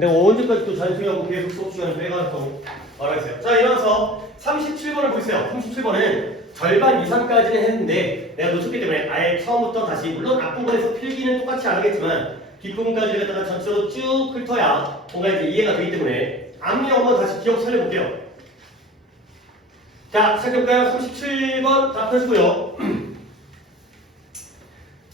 내가 언제까지 또 자연수하고 계속 수업 시간을 빼가서 말하겠어요. 자, 이어서 37번을 보세요. 37번은 절반 이상까지는 했는데 내가 놓쳤기 때문에 아예 처음부터 다시 물론 앞부분에서 필기는 똑같이 안 하겠지만 뒷부분까지 갖다가 전체로 쭉 훑어야 뭔가 이제 이해가 되기 때문에 앞니 한번 다시 기억 살려볼게요. 자, 시작해볼까요? 37번 다 펴시고요.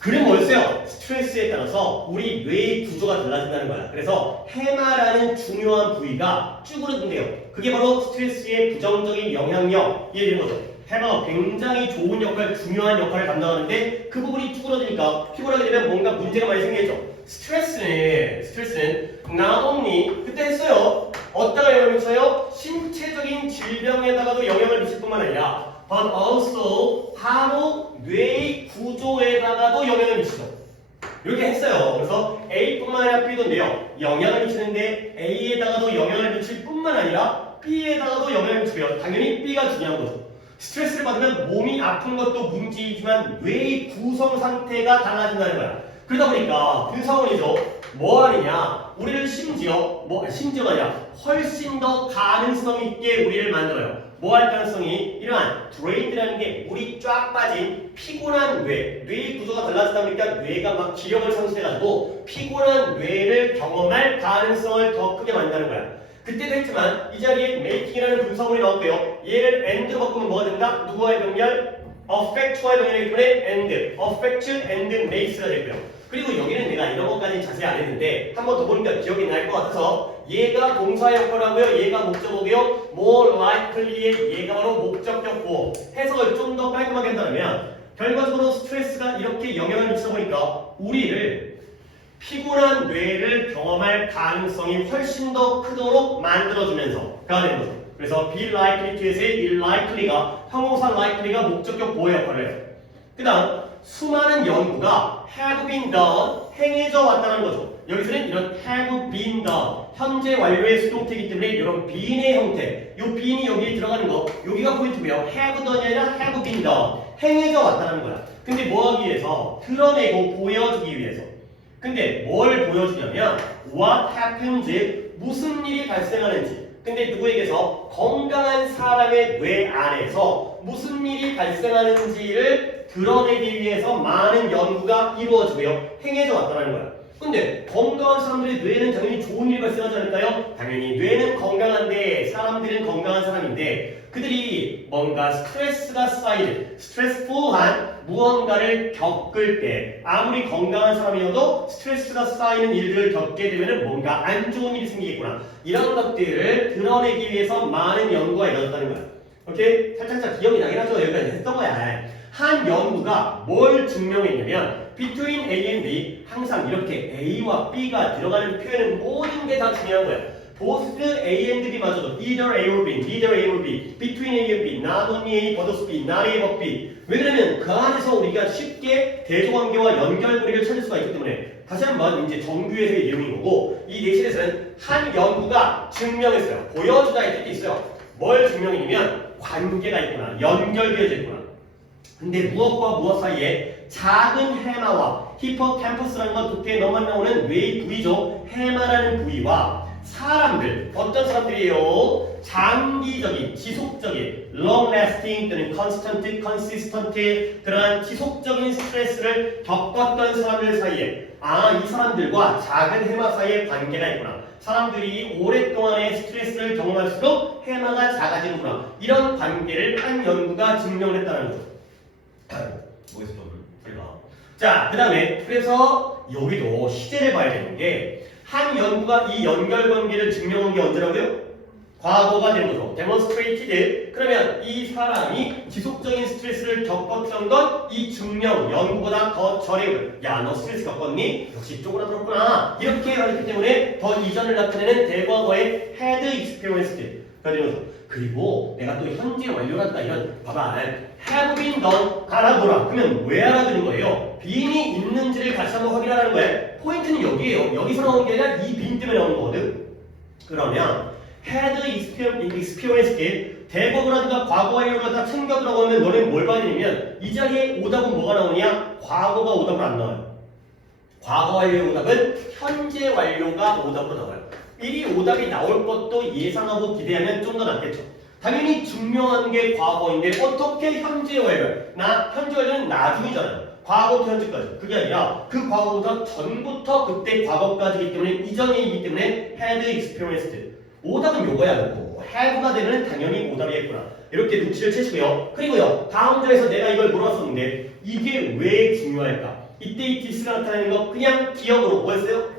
그림 뭐였어요? 스트레스에 따라서 우리 뇌의 구조가 달라진다는 거야. 그래서 해마라는 중요한 부위가 쭈그러든대요. 그게 바로 스트레스의 부정적인 영향력 이해되는 거죠. 해마가 굉장히 좋은 역할, 중요한 역할을 감당하는데 그 부분이 쭈그러드니까 피곤하게 되면 뭔가 문제가 많이 생기겠죠. 스트레스는 not only 그때 했어요. 어디다가 영향을 미쳐요? 신체적인 질병에다가도 영향을 미칠 뿐만 아니라 but also 바로 뇌의 구조에다가도 영향을 미치죠. 이렇게 했어요. 그래서 A뿐만 아니라 B도 돼요. 영향을 미치는데 A에다가도 영향을 미칠 뿐만 아니라 B에다가도 영향을 미치고요. 당연히 B가 중요한 거죠. 스트레스를 받으면 몸이 아픈 것도 문제이지만 뇌의 구성 상태가 달라진다는 거야. 그러다 보니까 그 상황이죠. 뭐 하느냐? 우리를 심지어가 아니라 훨씬 더 가능성 있게 우리를 만들어요. 뭐 할 가능성이? 이러한 드레인이라는 게 물이 쫙 빠진 피곤한 뇌의 구조가 달라지다 보니까 뇌가 막 기력을 상실해가지고 피곤한 뇌를 경험할 가능성을 더 크게 만든다는 거야. 그때도 했지만 이 자리에 making이라는 분사물이 나올게요. 얘를 and로 바꾸면 뭐가 된다? 누구와의 병렬? affect와의 병렬이기 때문에 and, affect and makes가 되고요. 그리고 여기는 내가 이런 것까지 자세히 안 했는데 한 번 더 보니까 기억이 날 것 같아서 얘가 동사 역할을 하고요. 얘가 목적어고요. more likely의 얘가 바로 목적격 보호. 해석을 좀 더 깔끔하게 한다면 결과적으로 스트레스가 이렇게 영향을 미치다 보니까 우리를 피곤한 뇌를 경험할 가능성이 훨씬 더 크도록 만들어주면서가 되는 거죠. 그래서 be likely to에서의 이 likely가 형용사 likely가 목적격 보호 역할을 해요. 그 다음 수많은 연구가 have been done 행해져 왔다는 거죠. 여기서는 이런 have been done 현재 완료의 수동태이기 때문에 이런 being의 형태 이 being이 여기에 들어가는 거 여기가 포인트고요. have done이 아니라 have been done 행해져 왔다는 거야. 근데 뭐 하기 위해서? 드러내고 보여주기 위해서. 근데 뭘 보여주냐면 what happens 무슨 일이 발생하는지. 근데 누구에게서? 건강한 사람의 뇌 안에서 무슨 일이 발생하는지를 드러내기 위해서 많은 연구가 이루어지고요. 행해져 왔다는 거야. 근데 건강한 사람들의 뇌에는 당연히 좋은 일이 발생하지 않을까요? 당연히 뇌는 건강한데 사람들은 건강한 사람인데 그들이 뭔가 스트레스가 쌓이는 스트레스풀한 무언가를 겪을 때 아무리 건강한 사람이어도 스트레스가 쌓이는 일들을 겪게 되면 뭔가 안 좋은 일이 생기겠구나. 이런 것들을 드러내기 위해서 많은 연구가 이루어졌다는 거야. 오케이? 살짝 기억이 나긴 하죠. 여기까지 했던 거야. 한 연구가 뭘 증명했냐면 between A and B 항상 이렇게 A와 B가 들어가는 표현은 모든 게 다 중요한 거야. both A and B 마저도 either A or B, neither A or B, between A and B, not only A but also B, not A but B. 왜 그러면 그 안에서 우리가 쉽게 대조관계와 연결고리를 찾을 수가 있기 때문에 다시 한번 이제 정규에서의 내용인 거고 이 내신에서는 한 연구가 증명했어요. 보여주다의 뜻이 있어요. 뭘 증명했냐면 관계가 있구나, 연결되어져 있구나. 근데 무엇과 무엇 사이에 작은 해마와 히포캠퍼스라는 건 두께 너만 나오는 뇌의 부위죠. 해마라는 부위와 사람들, 어떤 사람들이에요? 장기적인, 지속적인, long-lasting 또는 consistent 그러한 지속적인 스트레스를 겪었던 사람들 사이에 이 사람들과 작은 해마 사이에 관계가 있구나. 사람들이 오랫동안의 스트레스를 경험할수록 해마가 작아지는구나. 이런 관계를 한 연구가 증명을 했다는 거죠. 뭐겠어, 우리가. 자, 그 다음에 그래서 여기도 시제를 봐야 되는 게 한 연구가 이 연결관계를 증명한 게 언제라고요? 과거가 되는 거죠. demonstrated. 그러면 이 사람이 지속적인 스트레스를 겪었던 건 이 증명 연구보다 더 전에 야, 너 스트레스 겪었니? 역시 이쪽으로 들었구나. 이렇게 하기 때문에 더 이전을 나타내는 대과거의 had experienced가 되는 거죠. 그리고 내가 또 현재 완료한다 이런 봐봐. have been done 알아보라. 그러면 왜 알아두는 거예요? being이 있는지를 다시 한번 확인하라는 거예요. 포인트는 여기에요. 여기서 나오는 게 아니라 이 being 때문에 나오는 거거든. 그러면 had experienced 대법원이라든가 과거 완료를 다 챙겨 들어가면 너는 뭘 봐야 되냐면 이 자리에 오답은 뭐가 나오냐? 과거가 오답으로 안 나와요. 과거 완료 오답은 현재 완료가 오답으로 나와요. 미리 오답이 나올 것도 예상하고 기대하면 좀 더 낫겠죠. 당연히 증명하는 게 과거인데 어떻게 현재 완료? 현재 완료는 나중이잖아요. 과거부터 현재까지. 그게 아니라 그 과거보다 전부터 그때 과거까지이기 때문에 이전이기 때문에 had experienced. 오답은 요거야 요거. have가 되면 당연히 오답이겠구나. 이렇게 눈치를 채시고요. 그리고요. 다음 절에서 내가 이걸 물었었는데 이게 왜 중요할까? 이때 이 this가 나타나는 거 그냥 기억으로 뭐였어요?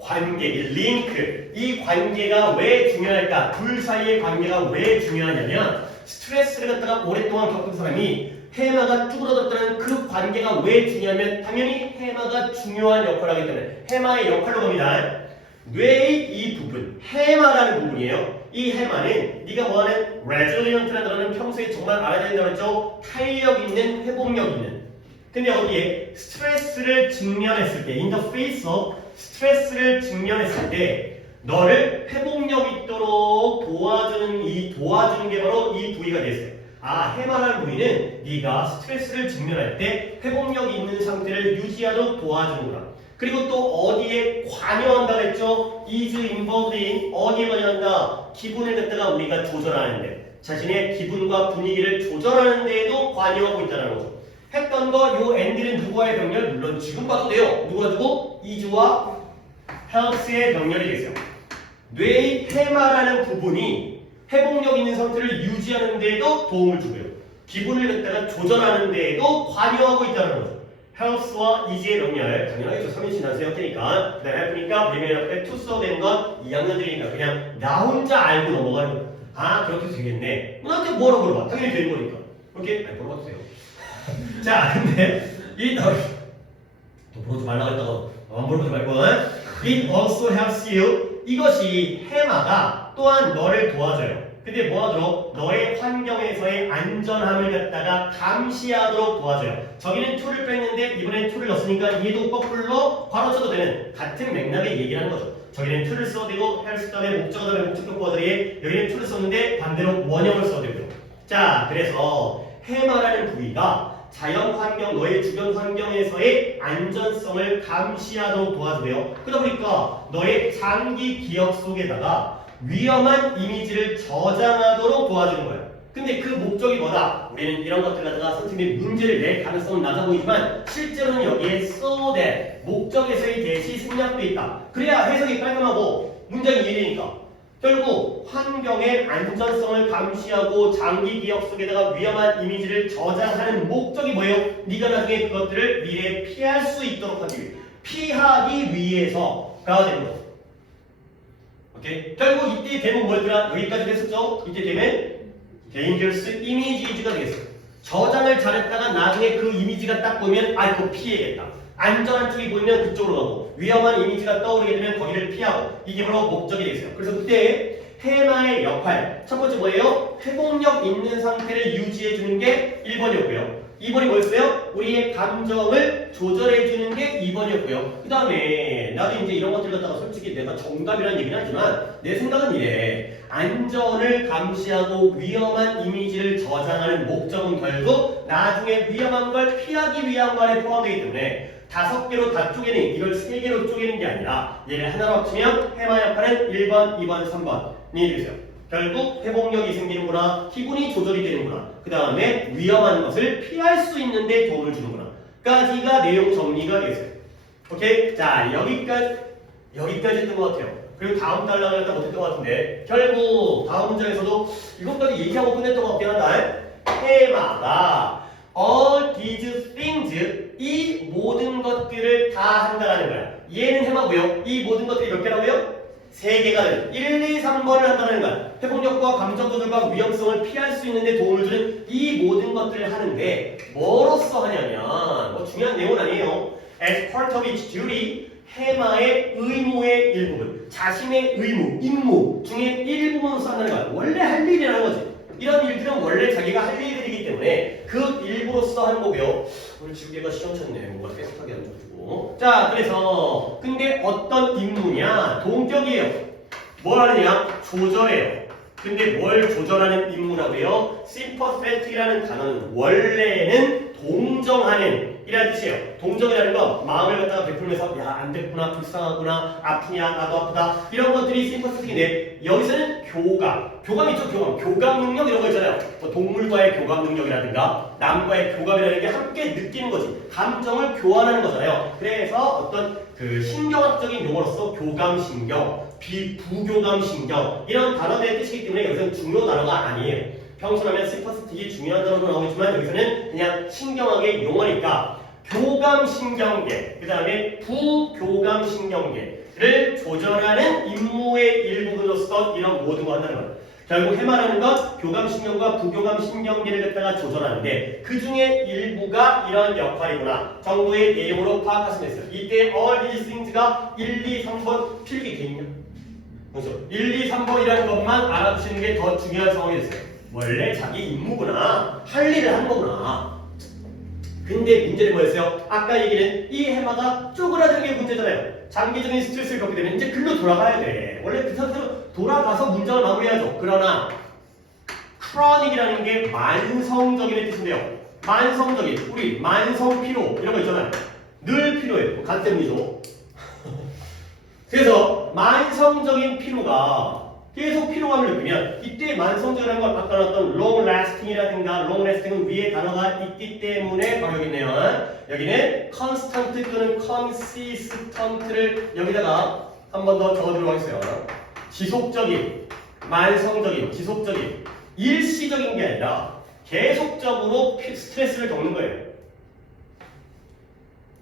관계, 링크. 이 관계가 왜 중요할까? 둘 사이의 관계가 왜 중요하냐면 스트레스를 갖다가 오랫동안 겪은 사람이 해마가 쭈그러졌다는 그 관계가 왜 중요하면 당연히 해마가 중요한 역할을 하기 때문에 해마의 역할로 갑니다. 뇌의 이 부분, 해마라는 부분이에요. 이 해마는 네가 뭐하는 resilient라는 단어는 평소에 정말 알아야 된다고 했죠. 탄력 있는, 회복력 있는. 근데 여기에 스트레스를 직면했을 때 in the face of 스트레스를 직면했을 때 너를 회복력 있도록 도와주는 게 바로 이 부위가 되겠어요. 해마라는 부위는 네가 스트레스를 직면할 때 회복력 있는 상태를 유지하도록 도와주는구나. 그리고 또 어디에 관여한다고 했죠? is involved in 어디에 관여한다? 기분을 갖다가 우리가 조절하는데 자신의 기분과 분위기를 조절하는 데에도 관여하고 있다는 거죠. 했던 거 요 and는 누구와의 병렬? 물론 지금 봐도 돼요. 누가 주고? is와 helps의 병렬이 되겠어요. 뇌의 해마라는 부분이 회복력 있는 상태를 유지하는 데에도 도움을 주고요. 기분을 갖다가 조절하는 데에도 관여하고 있다는 거죠. helps와 is의 병렬 당연하겠죠. 3인 지나세요. 테니까 그 다음에 해보니까 우리 옆에 to 써된 건 2학년들이니까 그냥 나 혼자 알고 넘어가는 거예요. 그렇게 되겠네. 나한테 뭐라고 물어봐. 당연히 되는 거니까. 오케이? 물어봐도 돼요. 자, 근데 또 물어보지 말라고 했다고 안 물어보지 말고 It also helps you. 이것이 해마가 또한 너를 도와줘요. 근데 뭐하도록? 너의 환경에서의 안전함을 갖다가 감시하도록 도와줘요. 저기는 to를 뺐는데 이번엔 to를 넣었으니까 얘도 거꾸로 바로 쳐도 되는 같은 맥락의 얘기를 하는 거죠. 저기는 to를 써도 되고 helps 다음에 목적어 다음에 목적격 보어들이 여기는 to를 썼는데 반대로 원형을 써도 되고요. 자, 그래서 해마라는 부위가 자연 환경, 너의 주변 환경에서의 안전성을 감시하도록 도와주고요. 그러다 보니까 너의 장기 기억 속에다가 위험한 이미지를 저장하도록 도와주는 거예요. 근데 그 목적이 뭐다? 우리는 이런 것들 갖다가 선생님이 문제를 낼 가능성은 낮아 보이지만 실제로는 여기에 so that 목적에서의 대시 생략돼 있다. 그래야 해석이 깔끔하고 문장이 이해되니까. 결국 환경의 안전성을 감시하고 장기 기억 속에다가 위험한 이미지를 저장하는 목적이 뭐예요? 네가 나중에 그것들을 미래에 피할 수 있도록 하기 위해 피하기 위해서가 되는 거죠. 오케이? 결국 이때 대목 뭐였더라? 여기까지 됐었죠? 이때 되면 dangerous images가 되겠어요. 저장을 잘했다가 나중에 그 이미지가 딱 보면 그거 피해야겠다. 안전한 쪽이 보이면 그쪽으로 가고 위험한 이미지가 떠오르게 되면 거기를 피하고 이게 바로 목적이 되겠어요. 그래서 그때 해마의 역할 첫 번째 뭐예요? 회복력 있는 상태를 유지해 주는 게 1번이었고요. 2번이 뭐였어요? 우리의 감정을 조절해 주는 게 2번이었고요. 그 다음에 나도 이제 이런 것들 갖다가 솔직히 내가 정답이라는 얘기는 하지만 내 생각은 이래. 안전을 감시하고 위험한 이미지를 저장하는 목적은 결국 나중에 위험한 걸 피하기 위한 거에 포함되기 때문에 5개로 다 쪼개는 이걸 3개로 쪼개는 게 아니라 얘를 하나로 합치면 해마 역할은 1번, 2번, 3번이 되겠어요. 결국 회복력이 생기는구나, 기분이 조절이 되는구나, 그 다음에 위험한 것을 피할 수 있는 데 도움을 주는구나 까지가 내용 정리가 되겠어요. 오케이? 자, 여기까지 했던 것 같아요. 그리고 다음 달락을 갖다 못했던 것 같은데 결국 다음 문장에서도 이것까지 얘기하고 끝냈던 것 같긴 한다. 해마가 all these things 이 모든 것들을 다 한다는 거야. 얘는 해마고요. 이 모든 것들이 몇 개라고요? 3개가 1, 2, 3번을 한다는 거야. 회복력과 감정 조절과 위험성을 피할 수 있는 데 도움을 주는 이 모든 것들을 하는데 뭐로써 하냐면 뭐 중요한 내용은 아니에요. As part of its duty 해마의 의무의 일부분, 자신의 의무, 임무 중에 일부분으로서 한다는 거야. 원래 할 일이라는 거지. 이런 일들은 원래 자기가 할 일들이기 때문에 그 일부로서 하는 거고요. 오늘 지우개가 시원찮네. 뭔가 깨끗하게 안 줘주고. 자, 그래서 근데 어떤 임무냐? 동격이에요. 뭘 하느냐? 조절해요. 근데 뭘 조절하는 임무라고요? sympathetic이라는 단어는 원래는 동정하는 이라는 뜻이에요. 동정이라는 건 마음을 갖다가 베풀면서 야 안 됐구나 불쌍하구나 아프냐 나도 아프다 이런 것들이 심퍼스틱인데 여기서는 교감 있죠. 교감 능력 이런 거 있잖아요. 뭐 동물과의 교감 능력이라든가 남과의 교감이라는 게 함께 느끼는 거지. 감정을 교환하는 거잖아요. 그래서 어떤 그 신경학적인 용어로서 교감신경, 부교감신경 이런 단어들의 뜻이기 때문에 여기서는 중요 단어가 아니에요. 평소라면 심퍼스틱이 중요한 단어로 나오겠지만 여기서는 그냥 신경학의 용어니까 교감신경계, 그 다음에 부교감신경계를 조절하는 임무의 일부분으로서 이런 모든 거 한다는 거예요. 결국 해마라는 건 교감신경과 부교감신경계를 갖다가 조절하는데 그 중에 일부가 이런 역할이구나 정도의 내용으로 파악하시면 됐어요. 이때 all these things가 1, 2, 3번 필기 돼 있냐? 그렇죠? 1, 2, 3번이라는 것만 알아두시는 게 더 중요한 상황이 됐어요. 원래 자기 임무구나. 할 일을 하는 거구나. 근데 문제는 뭐였어요? 아까 얘기는 이 해마가 쪼그라드는 게 문제잖아요. 장기적인 스트레스를 겪게 되면 이제 글로 돌아가야 돼. 원래 그 상태로 돌아가서 문장을 마무리해야죠. 그러나 chronic이라는 게 만성적인 뜻인데요. 만성적인, 우리 만성 피로 이런 거 있잖아요. 늘 필요해요. 같은 때문이죠. 그래서 만성적인 피로가 계속 피로감을 느끼면 이때 만성적이라는 건 아까 나왔던 long lasting이라든가 long lasting은 위에 단어가 있기 때문에 바로 여기 있네요. 여기는 constant 또는 consistent를 여기다가 한 번 더 적어주도록 하겠어요. 지속적인, 만성적인, 지속적인, 일시적인 게 아니라 계속적으로 스트레스를 겪는 거예요.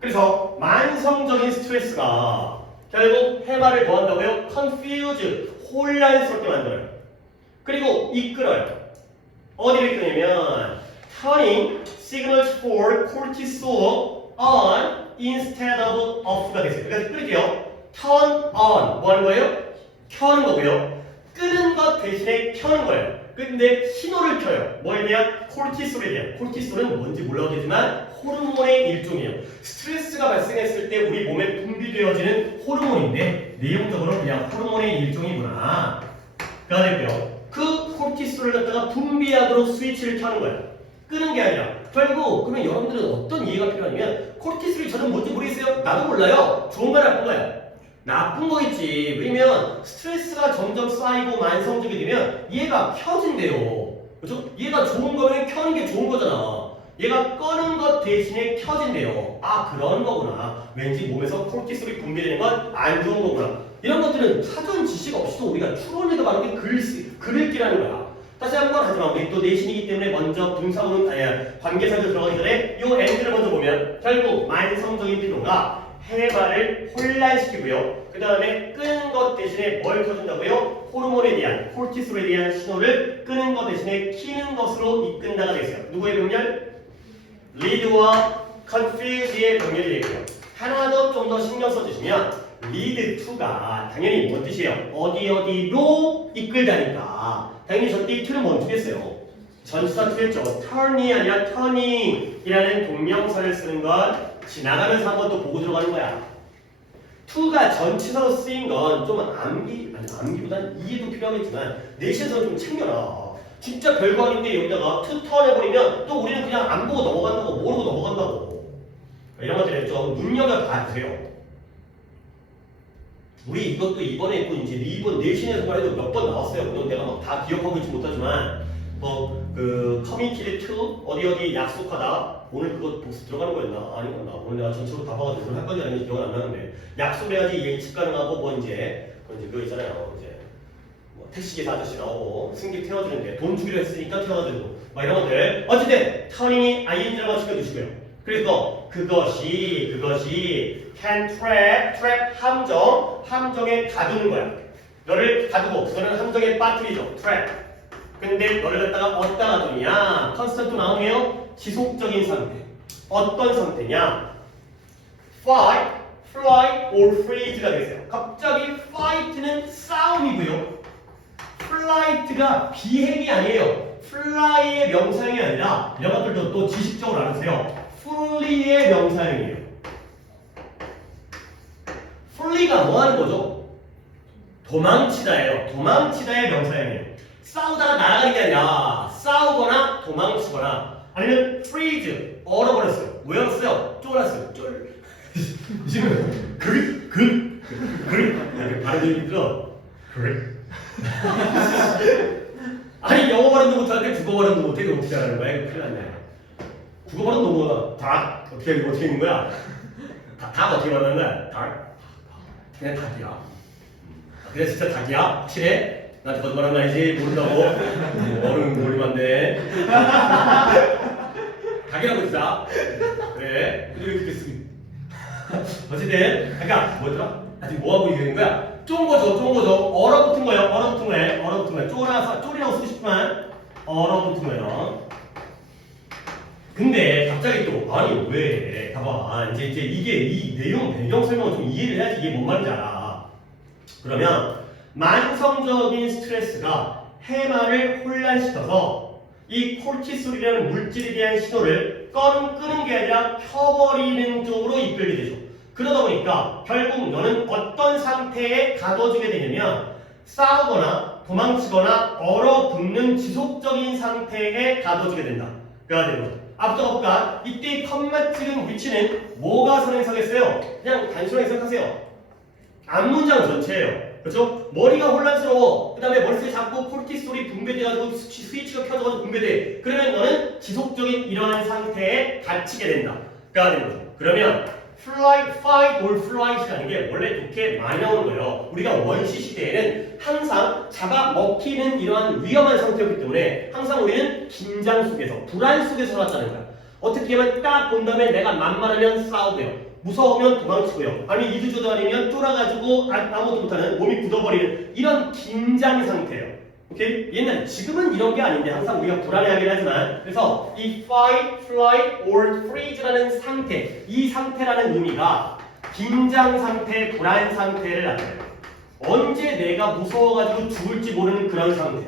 그래서 만성적인 스트레스가 결국 해마를 뭐 한다고요? confuse, 혼란스럽게 만들어요. 그리고 이끌어요. 어디를 이끌냐면 turning signals for cortisol on instead of off가 됐어요. 그러니까 끌게요. turn on 뭐 하는 거예요? 켜는 거고요. 끄는 것 대신에 켜는 거예요. 근데 신호를 켜요. 뭐에 대한? 콜티솔에 대한. 콜티솔은 뭔지 몰라도 되지만 호르몬의 일종이에요. 스트레스가 발생했을 때 우리 몸에 분비되어지는 호르몬인데 내용적으로 그냥 호르몬의 일종이구나. 가 되고요. 그 콜티솔을 갖다가 분비하도록 스위치를 켜는 거예요. 끄는 게 아니라. 결국 그러면 여러분들은 어떤 이해가 필요하냐면 콜티솔이 저는 뭔지 모르겠어요. 나도 몰라요. 좋은가 나쁜가요? 나쁜 거 있지. 왜냐면 스트레스가 점점 쌓이고 만성적이 되면 얘가 켜진대요. 그렇죠? 얘가 좋은 거면 켜는 게 좋은 거잖아. 얘가 꺼는 것 대신에 켜진대요. 아 그런 거구나. 왠지 몸에서 콜티솔이 분비되는 건 안 좋은 거구나. 이런 것들은 사전 지식 없이도 우리가 추론해도 바로 글을 끼라는 거야. 다시 한번 하지만 우리 또 내신이기 때문에 먼저 분사구는 관계사를 들어가기 전에 이 엔드를 먼저 보면 결국 만성적인 피로가 해마를 혼란시키고요. 그 다음에 끄는 것 대신에 뭘 켜준다고요? 호르몬에 대한, 콜티솔에 대한 신호를 끄는 것 대신에 키는 것으로 이끈다가 되겠어요. 누구의 병렬? 리드와 confuse의 병렬이 되고요. 하나 더 좀 더 신경 써주시면 lead to가 당연히 뭔 뜻이에요? 어디로 이끌다니까. 당연히 저때 to는 뭔 뜻이겠어요? 전치사 to였죠. turn이 아니라 turning이라는 동명사를 쓰는 건 지나가면서 한번 또 보고 들어가는 거야. to가 전치사로 쓰인 건 좀 암기보다는 이해도 필요하겠지만 내신에서 좀 챙겨라. 진짜 별거 아닌데 여기다가 to turn 해버리면 또 우리는 그냥 안 보고 넘어간다고 모르고 넘어간다고. 이런 것들을 좀 눈여겨봐주세요. 우리 이것도 이번에 또 이제 이번 내신에서만 해도 몇 번 나왔어요. 물론 내가 막 다 기억하고 있지 못하지만 그 커뮤니티드 투 어디 약속하다 오늘 그거 복습 들어가는 거였나? 아니구나. 오늘 내가 전체로 다 봐가지고 오늘 할 건지 아닌지 기억은 안 나는데 약속을 해야지 예측 가능하고 뭐 이제 그거 있잖아요. 이제 뭐 택시기사 아저씨 나오고 승객 태워주는데 돈 주기로 했으니까 태워주고 막 이런 것들 어쨌든 터닝이 ing라고 시켜주시고요. 그래서 그것이 can trap 함정에 가두는 거야. 너를 가두고 그거는 함정에 빠뜨리죠. trap. 근데 너를 갖다가 어디다 가두냐? 컨스턴트 나오네요. 지속적인 상태. 어떤 상태냐? fight, flight, or freeze가 되겠어요. 갑자기 fight는 싸움이고요. flight가 비행이 아니에요. fly의 명사형이 아니라 이런 것들도 또 지식적으로 알아주세요. flee의 명사형이에요. flee가 뭐 하는 거죠? 도망치다예요. 도망치다의 명사형이에요. 싸우다가 날아가는 게 아니라 싸우거나 도망치거나 아니면 freeze, 얼어버렸어요. 왜 얼었어요? 쫄았어요. 쫄. 지금 발음이 힘들어. 아니 영어 발음도 못하는데 국어 발음도 못해. 이거 어떻게 하는 거야? 이거 큰일 났네. 국어 발음도 못하. 닭 어떻게 있는 거야? 닭 어떻게 말하는 거야? 닭 그냥 닭이야. 그래 진짜 닭이야? 확실해? 나한테 거짓말한 거 아니지? 모른다고? 어른 모르면 안 돼. 닭이라고 진짜. 그래. 근데 왜 그렇게 쓰기? 어쨌든 그러니까 뭐더라? 아직 뭐하고 얘기하는 거야? 쫀 거죠. 얼어붙은 거예요. 쫄이라고 쓰고 싶지만 얼어붙은 거예요. 근데 갑자기 또 아니 왜? 봐봐. 이제 이게 이 내용 배경 설명을 좀 이해를 해야지 이게 뭔 말인지 알아. 그러면 만성적인 스트레스가 해마를 혼란시켜서 이 코르티솔이라는 물질에 대한 신호를 끄는 게 아니라 켜버리는 쪽으로 이끌게 되죠. 그러다 보니까 결국 너는 어떤 상태에 가둬지게 되냐면 싸우거나 도망치거나 얼어붙는 지속적인 상태에 가둬지게 된다. 그래야 되는 거죠. 앞서 볼까? 이때 컴마 찍은 위치는 뭐가 선행사겠어요? 그냥 단순하게 생각하세요. 앞문장 전체예요. 그렇죠? 머리가 혼란스러워. 그 다음에 머릿속에 자꾸 코르티솔이 분배돼가지고 스위치가 켜져가지고 분배돼. 그러면 너는 지속적인 이러한 상태에 갇히게 된다. 가 되는 거죠. 그러면 fight or flight이라는 게 원래 독해 많이 나오는 거예요. 우리가 원시 시대에는 항상 잡아먹히는 이러한 위험한 상태였기 때문에 항상 우리는 긴장 속에서 불안 속에서 살았다는 거야. 어떻게 하면 딱 본 다음에 내가 만만하면 싸우고요. 무서우면 도망치고요. 아니 이주저도 아니면 쫄아가지고 아무것도 못하는 몸이 굳어버리는 이런 긴장 상태예요. 오케이? 옛날에 지금은 이런 게 아닌데 항상 우리가 불안해하긴 하지만 그래서 이 fight, flight, or freeze라는 상태 이 상태라는 의미가 긴장 상태, 불안 상태를 나타내요. 언제 내가 무서워가지고 죽을지 모르는 그런 상태.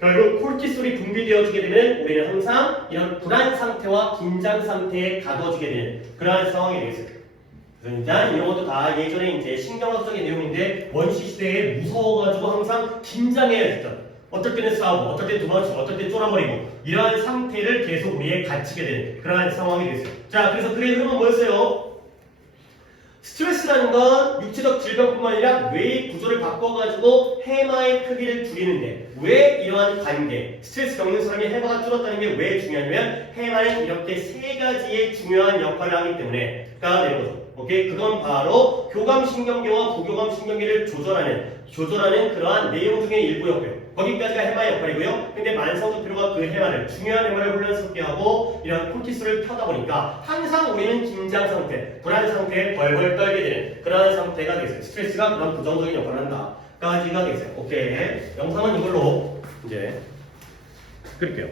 결국 코르티솔이 분비되어지게 되면 우리는 항상 이런 불안 상태와 긴장 상태에 가둬지게 되는 그러한 상황이 되겠어요. 그래서 일단 이런 것도 다 예전에 이제 신경학적인 내용인데 원시 시대에 무서워가지고 항상 긴장해야 했던. 어떨 때는 싸우고, 어떨 때는 도망치고, 어떨 때는 쫄아버리고 이러한 상태를 계속 우리에 갇히게 되는 그러한 상황이 되겠어요. 자, 그래서 그의 흐름은 뭐였어요? 스트레스라는 건 육체적 질병뿐만 아니라 뇌의 구조를 바꿔가지고 해마의 크기를 줄이는데 왜 이러한 관계, 스트레스 겪는 사람이 해마가 줄었다는 게 왜 중요하냐면 해마는 이렇게 세 가지의 중요한 역할을 하기 때문에가 되는 거죠. 오케이? 그건 바로 교감신경계와 부교감신경계를 조절하는 그러한 내용 중에 일부였고요. 거기까지가 해마의 역할이고요. 근데 만성적 피로가 그 해마를 중요한 해마를 혼란스럽게 하고 이런 코르티솔을 펴다 보니까 항상 우리는 긴장 상태, 불안 상태에 벌벌 떨게 되는 그러한 상태가 되겠어요. 스트레스가 그런 부정적인 역할을 한다. 까지가 되겠어요. 오케이. 영상은 이걸로 이제 끌게요.